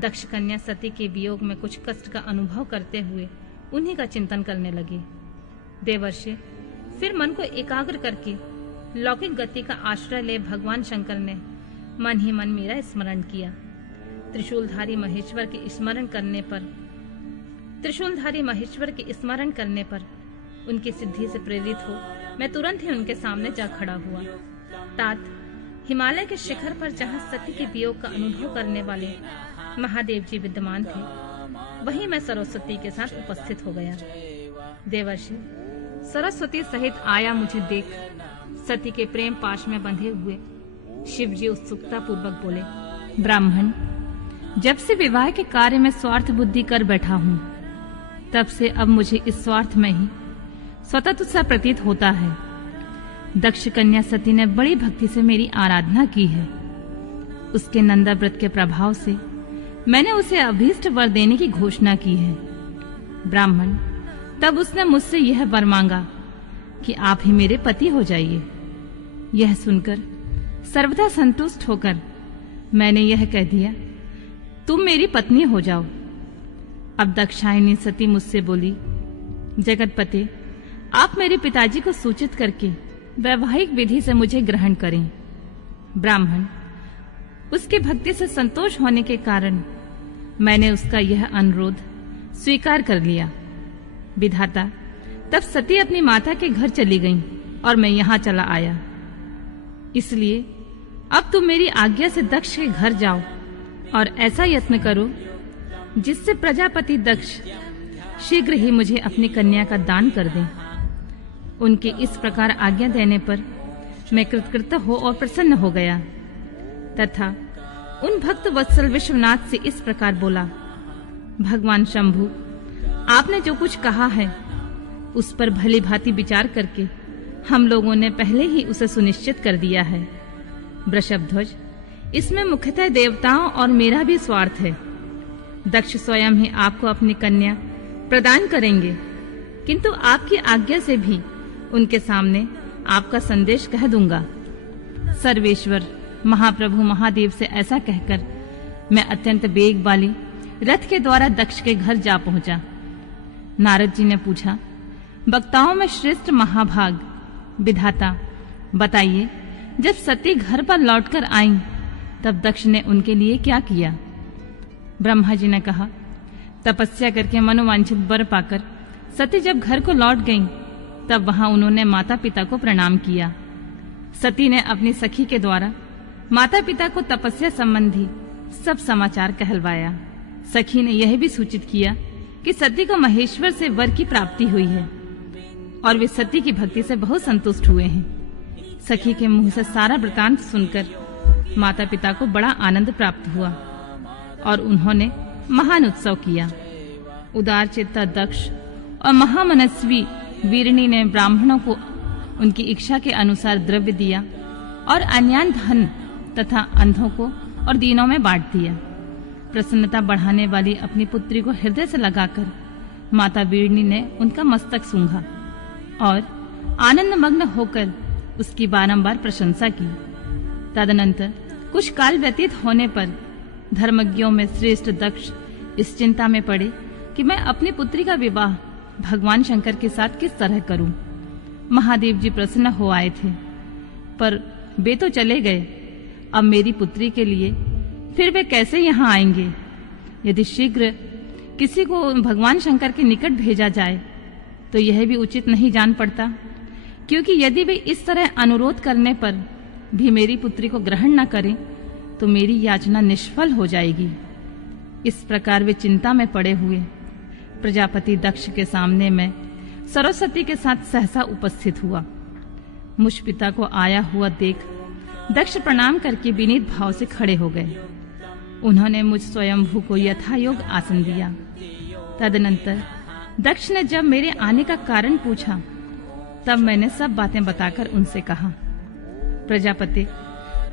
दक्ष कन्या सती के वियोग में कुछ कष्ट का अनुभव करते हुए उन्हीं का चिंतन करने लगे। देवर्षि फिर मन को एकाग्र करके लौकिक गति का आश्रय ले भगवान शंकर ने मन ही मन मेरा स्मरण किया। त्रिशूलधारी महेश्वर के स्मरण करने पर उनकी सिद्धि से प्रेरित हो मैं तुरंत ही उनके सामने जा खड़ा हुआ। तात हिमालय के शिखर पर जहाँ सती के वियोग का अनुभव करने वाले महादेव जी विद्यमान थे, वहीं मैं सरस्वती के साथ उपस्थित हो गया। देवर्षि, सरस्वती सहित आया मुझे देख सती के प्रेम पाश में बंधे हुए शिव जी उत्सुकता पूर्वक बोले, ब्राह्मण, जब से विवाह के कार्य में स्वार्थ बुद्धि कर बैठा हूँ, तब से अब मुझे इस स्वार्थ में ही स्वतः तुझसा प्रतीत होता है। दक्ष कन्या सती ने बड़ी भक्ति से मेरी आराधना की है। उसके नंदा व्रत के प्रभाव से मैंने उसे अभीष्ट वर देने की घोषणा की है। ब्राह्मण, तब उसने मुझसे यह वर मांगा कि आप ही मेरे पति हो जाइए। यह सुनकर सर्वथा संतुष्ट होकर मैंने यह कह दिया, तुम मेरी पत्नी हो जाओ। अब दक्षायनी सती मुझसे बोली, जगतपते, आप मेरे पिताजी को सूचित करके वैवाहिक विधि से मुझे ग्रहण करें। ब्राह्मण, उसके भक्ति से संतोष होने के कारण मैंने उसका यह अनुरोध स्वीकार कर लिया। विधाता, तब सती अपनी माता के घर चली गई और मैं यहाँ चला आया। इसलिए अब तुम मेरी आज्ञा से दक्ष के घर जाओ और ऐसा यत्न करो जिससे प्रजापति दक्ष शीघ्र ही मुझे अपनी कन्या का दान कर दें। उनके इस प्रकार आज्ञा देने पर मैं कृतकृत हो और प्रसन्न हो गया तथा उन भक्त वत्सल विश्वनाथ से इस प्रकार बोला, भगवान शंभु, आपने जो कुछ कहा है उस पर भली भांति विचार करके हम लोगों ने पहले ही उसे सुनिश्चित कर दिया है। वृषभध्वज, इसमें मुख्यतः देवताओं और मेरा भी स्वार्थ है। दक्ष स्वयं ही आपको अपनी कन्या प्रदान करेंगे, किंतु आपकी आज्ञा से भी उनके सामने आपका संदेश कह दूंगा। सर्वेश्वर महाप्रभु महादेव से ऐसा कहकर मैं अत्यंत वेग वाली रथ के द्वारा दक्ष के घर जा पहुंचा। नारद जी ने पूछा, वक्ताओं में श्रेष्ठ महाभाग विधाता, बताइए, जब सती घर पर लौटकर आईं, तब दक्ष ने उनके लिए क्या किया? ब्रह्मा जी ने कहा, तपस्या करके मनोवांछित वर पाकर सती जब घर को लौट गईं, तब वहां उन्होंने माता पिता को प्रणाम किया। सती ने अपनी सखी के द्वारा माता पिता को तपस्या संबंधी सब समाचार कहलवाया। सखी ने यह भी सूचित किया कि सती को महेश्वर से वर की प्राप्ति हुई है और वे सती की भक्ति से बहुत संतुष्ट हुए हैं। सखी के मुंह से सारा वृतांत सुनकर माता पिता को बड़ा आनंद प्राप्त हुआ और उन्होंने महान उत्सव किया। उदार चित्ता दक्ष और महामनस्वी वीरणी ने ब्राह्मणों को उनकी इच्छा के अनुसार द्रव्य दिया और अन्यान धन तथा अंधों को और दीनों में बांट दिया। प्रसन्नता बढ़ाने वाली अपनी पुत्री को हृदय से लगाकर माता वीरणी ने उनका मस्तक सूंघा और आनंद मग्न होकर उसकी बारंबार प्रशंसा की। तदनंतर कुछ काल व्यतीत होने पर धर्मज्ञों में श्रेष्ठ दक्ष इस चिंता में पड़े कि मैं अपनी पुत्री का विवाह भगवान शंकर के साथ किस तरह करूं। महादेव जी प्रसन्न हो आए थे, पर वे तो चले गए। अब मेरी पुत्री के लिए फिर वे कैसे यहाँ आएंगे? यदि शीघ्र किसी को भगवान शंकर के निकट भेजा जाए तो यह भी उचित नहीं जान पड़ता, क्योंकि यदि वे इस तरह अनुरोध करने पर भी मेरी पुत्री को ग्रहण न करें तो मेरी याचना निष्फल हो जाएगी। इस प्रकार वे चिंता में पड़े हुए प्रजापति दक्ष के सामने मैं सरस्वती के साथ सहसा उपस्थित हुआ। मुझ पिता को आया हुआ देख दक्ष प्रणाम करके विनीत भाव से खड़े हो गए। उन्होंने मुझ स्वयंभू को यथायोग आसन दिया। तदनंतर दक्ष ने जब मेरे आने का कारण पूछा, तब मैंने सब बातें बताकर उनसे कहा, प्रजापति,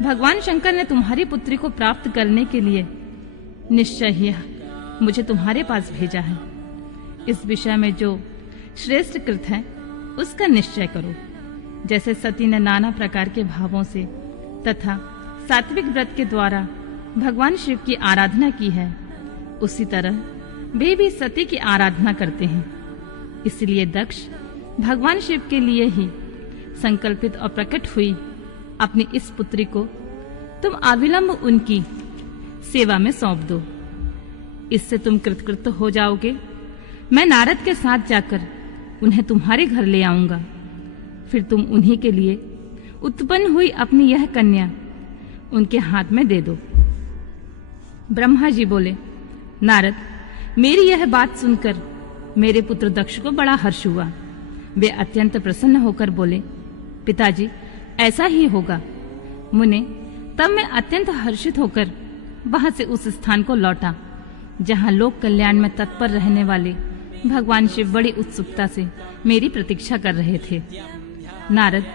भगवान शंकर ने तुम्हारी पुत्री को प्राप्त करने के लिए निश्चय ही मुझे तुम्हारे पास भेजा है। इस विषय में जो श्रेष्ठ कृत है उसका निश्चय करो। जैसे सती ने नाना प्रकार के भावों से तथा सात्विक व्रत के द्वारा भगवान शिव की आराधना की है, उसी तरह वे भी सती की आराधना करते हैं। इसलिए दक्ष भगवान शिव के लिए ही संकल्पित और प्रकट हुई अपनी इस पुत्री को तुम अविलंब उनकी सेवा में सौंप दो। इससे तुम कृतकृत हो जाओगे। मैं नारद के साथ जाकर उन्हें तुम्हारे घर ले आऊंगा। फिर तुम उन्हीं के लिए उत्पन्न हुई अपनी यह कन्या उनके हाथ में दे दो। ब्रह्मा जी बोले, नारद, मेरी यह बात सुनकर मेरे पुत्र दक्ष को बड़ा हर्ष हुआ। वे अत्यंत प्रसन्न होकर बोले, पिताजी, ऐसा ही होगा। मुने, तब मैं अत्यंत हर्षित होकर वहां से उस स्थान को लौटा जहां लोक कल्याण में तत्पर रहने वाले भगवान शिव बड़ी उत्सुकता से मेरी प्रतीक्षा कर रहे थे। नारद,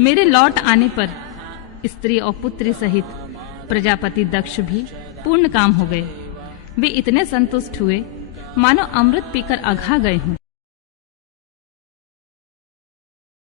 मेरे लौट आने पर स्त्री और पुत्री सहित प्रजापति दक्ष भी पूर्ण काम हो गए। वे इतने संतुष्ट हुए मानो अमृत पीकर अघा गए हों।